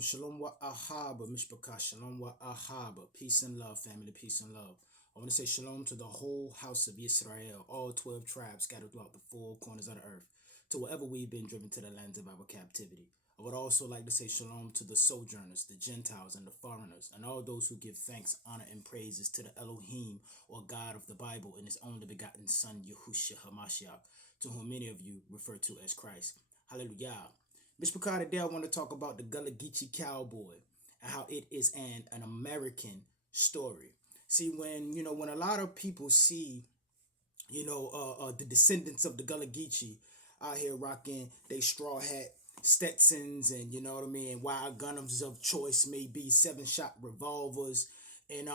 Shalom wa ahaba, mishpaka, shalom wa ahaba. Peace and love, family, peace and love. I want to say shalom to the whole house of Israel, all 12 tribes scattered throughout the four corners of the earth, to wherever we've been driven to the lands of our captivity. I would also like to say shalom to the sojourners, the Gentiles, and the foreigners, and all those who give thanks, honor, and praises to the Elohim, or God of the Bible, and his only begotten Son, Yahushua HaMashiach, to whom many of you refer to as Christ. Hallelujah. Miss Picard, today I want to talk about the Gullah Geechee Cowboy and how it is an American story. See, when a lot of people see, the descendants of the Gullah Geechee out here rocking they straw hat Stetsons and you know what I mean, why guns of choice may be 7-shot revolvers, and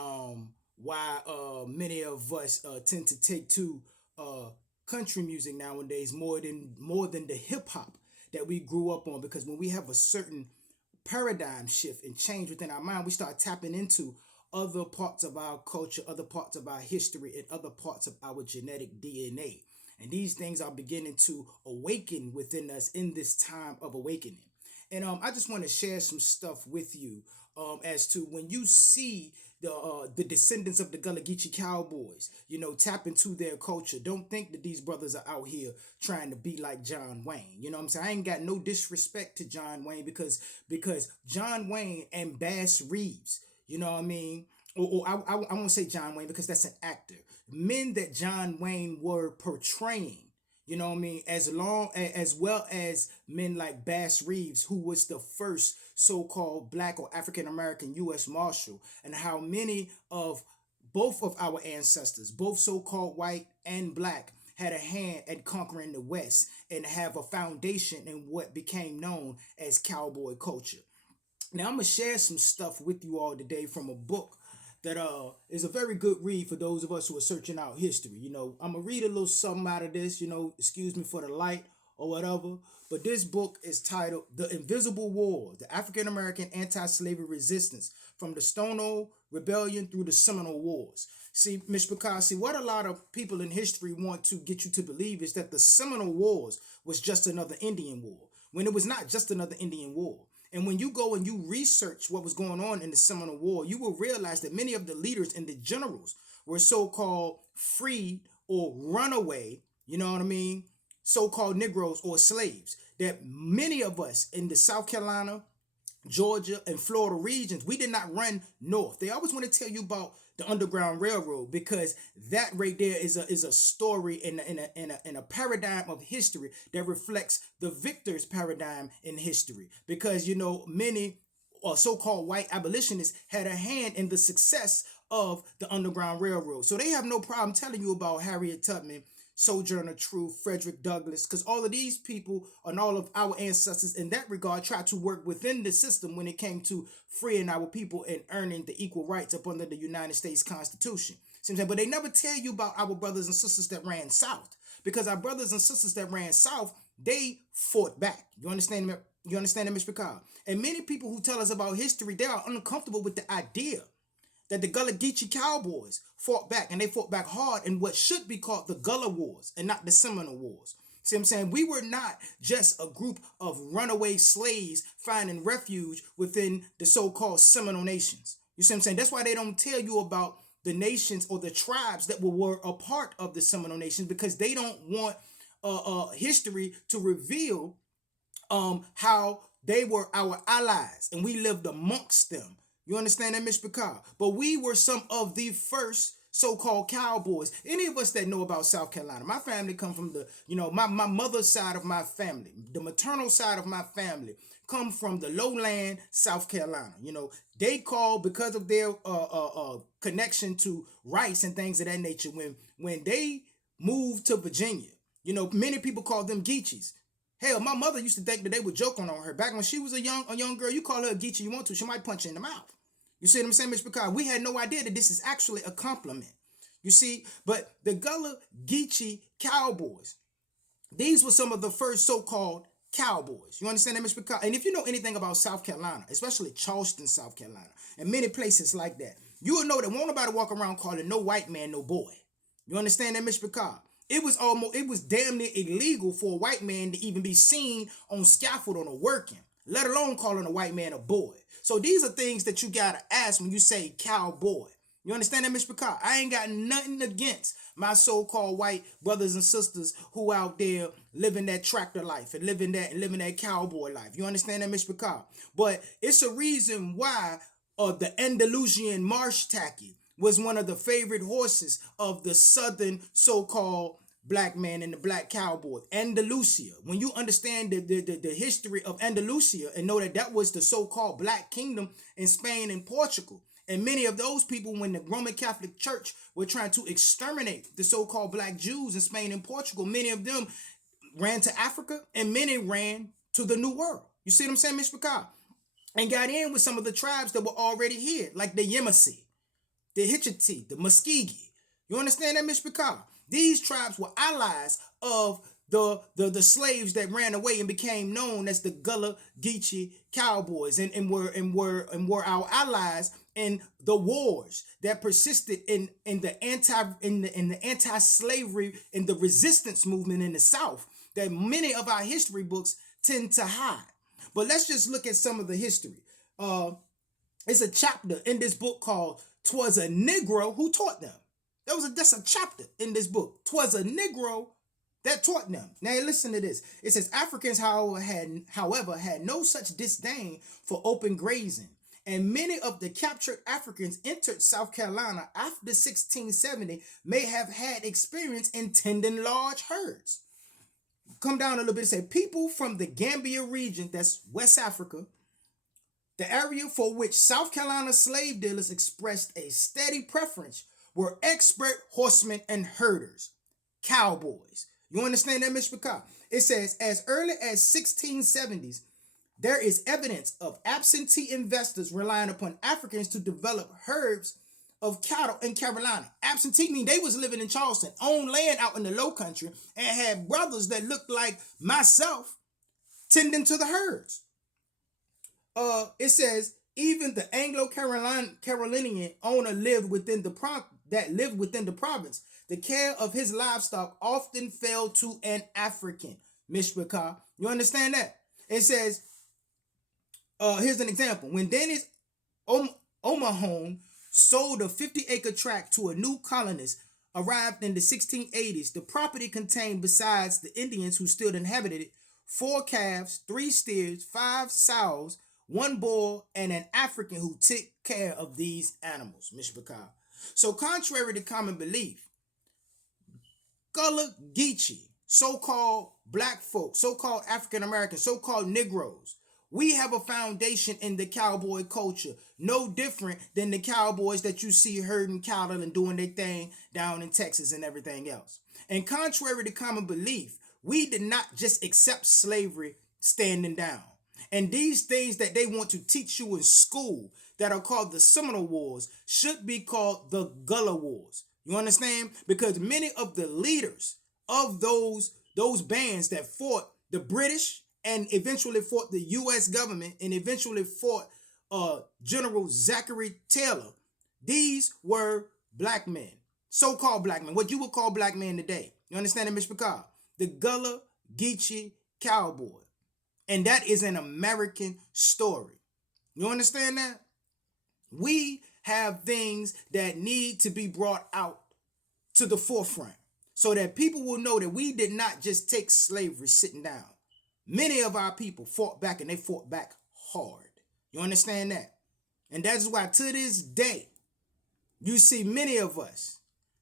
why many of us tend to take to country music nowadays more than the hip hop that we grew up on, because when we have a certain paradigm shift and change within our mind, we start tapping into other parts of our culture, other parts of our history, and other parts of our genetic DNA. And these things are beginning to awaken within us in this time of awakening. And I just want to share some stuff with you as to when you see the descendants of the Gullah Geechee Cowboys, tap into their culture. Don't think that these brothers are out here trying to be like John Wayne. You know what I'm saying? I ain't got no disrespect to John Wayne because John Wayne and Bass Reeves, you know what I mean? Or I won't say John Wayne because that's an actor. Men that John Wayne were portraying, you know what I mean, as well as men like Bass Reeves, who was the first so-called black or African American U.S. Marshal, and how many of both of our ancestors, both so-called white and black, had a hand at conquering the West and have a foundation in what became known as cowboy culture. Now I'm gonna share some stuff with you all today from a book that is a very good read for those of us who are searching out history. I'm gonna read a little something out of this, excuse me for the light or whatever. But this book is titled The Invisible War, the African American Anti-Slavery Resistance from the Stonewall Rebellion through the Seminole Wars. See, Ms. Picasso, what a lot of people in history want to get you to believe is that the Seminole Wars was just another Indian war, when it was not just another Indian war. And when you go and you research what was going on in the Seminole War, you will realize that many of the leaders and the generals were so-called freed or runaway, you know what I mean, so-called Negroes or slaves. That many of us in the South Carolina, Georgia, and Florida regions, we did not run north. They always want to tell you about the Underground Railroad, because that right there is a story in a paradigm of history that reflects the victor's paradigm in history. Because many so-called white abolitionists had a hand in the success of the Underground Railroad, so they have no problem telling you about Harriet Tubman, Sojourner Truth, Frederick Douglass, because all of these people and all of our ancestors in that regard tried to work within the system when it came to freeing our people and earning the equal rights up under the United States Constitution. See what I'm saying? But they never tell you about our brothers and sisters that ran south, because our brothers and sisters that ran south, they fought back. You understand me? You understand that, Mr. Picard? And many people who tell us about history, they are uncomfortable with the idea that the Gullah Geechee Cowboys fought back, and they fought back hard in what should be called the Gullah Wars and not the Seminole Wars. See what I'm saying? We were not just a group of runaway slaves finding refuge within the so-called Seminole nations. You see what I'm saying? That's why they don't tell you about the nations or the tribes that were a part of the Seminole nations, because they don't want history to reveal how they were our allies and we lived amongst them. You understand that, Miss Picard? But we were some of the first so-called cowboys. Any of us that know about South Carolina, my family come from my mother's side of my family, the maternal side of my family, come from the lowland South Carolina. They call, because of their connection to rice and things of that nature, when they moved to Virginia, many people call them Geechees. Hell, my mother used to think that they were joking on her. Back when she was a young girl, you call her a Geechee you want to, she might punch you in the mouth. You see what I'm saying, Mr. Picard? We had no idea that this is actually a compliment. You see, but the Gullah Geechee Cowboys, these were some of the first so-called cowboys. You understand that, Mr. Picard? And if you know anything about South Carolina, especially Charleston, South Carolina, and many places like that, you will know that won't nobody walk around calling no white man no boy. You understand that, Mr. Picard? It was damn near illegal for a white man to even be seen on scaffold on a working. let alone calling a white man a boy. So these are things that you gotta ask when you say cowboy. You understand that, Mr. Picard? I ain't got nothing against my so-called white brothers and sisters who out there living that tractor life and living that cowboy life. You understand that, Mr. Picard? But it's a reason why the Andalusian marsh tacky was one of the favorite horses of the southern so-called black man and the black cowboy. Andalusia. When you understand the history of Andalusia and know that that was the so-called black kingdom in Spain and Portugal. And many of those people, when the Roman Catholic Church were trying to exterminate the so-called black Jews in Spain and Portugal, many of them ran to Africa and many ran to the New World. You see what I'm saying, Mr. Picard? And got in with some of the tribes that were already here, like the Yemisi, the Hichiti, the Muskegee. You understand that, Mr. Picard? These tribes were allies of the slaves that ran away and became known as the Gullah Geechee Cowboys, and were our allies in the wars that persisted in the anti-slavery and the resistance movement in the South that many of our history books tend to hide. But let's just look at some of the history. It's a chapter in this book called "'Twas a Negro Who Taught Them." That's a chapter in this book. "'Twas a Negro that taught them." Now listen to this. It says Africans, however, had no such disdain for open grazing, and many of the captured Africans entered South Carolina after 1670 may have had experience in tending large herds. Come down a little bit and say people from the Gambia region, that's West Africa, the area for which South Carolina slave dealers expressed a steady preference, were expert horsemen and herders, cowboys. You understand that, Mr. Picard? It says as early as 1670s, there is evidence of absentee investors relying upon Africans to develop herds of cattle in Carolina. Absentee mean they was living in Charleston, owned land out in the Low Country, and had brothers that looked like myself tending to the herds. It says even the Anglo-Carolinian owner lived within the province. The care of his livestock often fell to an African. Mishpachah. You understand that? It says, here's an example. When Dennis O'Mahony sold a 50-acre tract to a new colonist arrived in the 1680s, the property contained, besides the Indians who still inhabited it, 4 calves, 3 steers, 5 sows, 1 bull, and an African who took care of these animals. Mishpachah. So contrary to common belief, Gullah Geechee, so-called black folk, so-called African Americans, so-called Negroes, we have a foundation in the cowboy culture, no different than the cowboys that you see herding cattle and doing their thing down in Texas and everything else. And contrary to common belief, we did not just accept slavery standing down. And these things that they want to teach you in school that are called the Seminole Wars should be called the Gullah Wars. You understand? Because many of the leaders of those bands that fought the British and eventually fought the U.S. government and eventually fought General Zachary Taylor, these were black men, so-called black men, what you would call black men today. You understand that, Mr. Picard? The Gullah Geechee Cowboy. And that is an American story. You understand that? We have things that need to be brought out to the forefront so that people will know that we did not just take slavery sitting down. Many of our people fought back, and they fought back hard. You understand that? And that's why to this day, you see many of us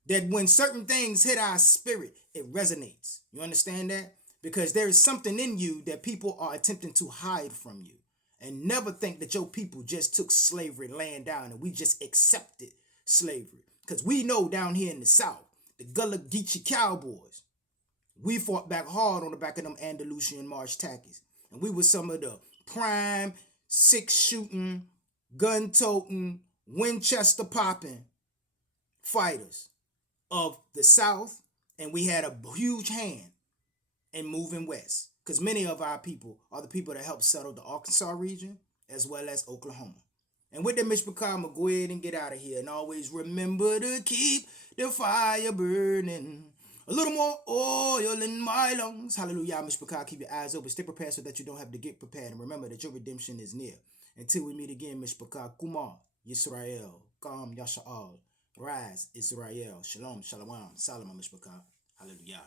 that when certain things hit our spirit, it resonates. You understand that? Because there is something in you that people are attempting to hide from you. And never think that your people just took slavery laying down and we just accepted slavery. Because we know down here in the South, the Gullah Geechee Cowboys, we fought back hard on the back of them Andalusian march tackies. And we were some of the prime, 6-shooting, gun-toting, Winchester popping fighters of the South. And we had a huge hand in moving west. Because many of our people are the people that helped settle the Arkansas region as well as Oklahoma. And with that, Mr. Picard, I'm going to go ahead and get out of here. And always remember to keep the fire burning A little more oil in my lungs. Hallelujah, Mishpachah. Keep your eyes open. Stay prepared so that you don't have to get prepared. And remember that your redemption is near. Until we meet again, Mishpachah. Kumar, Yisrael. Kam, Yasha'al. Rise, Israel. Shalom, Shalom. Salam, Mishpachah. Hallelujah.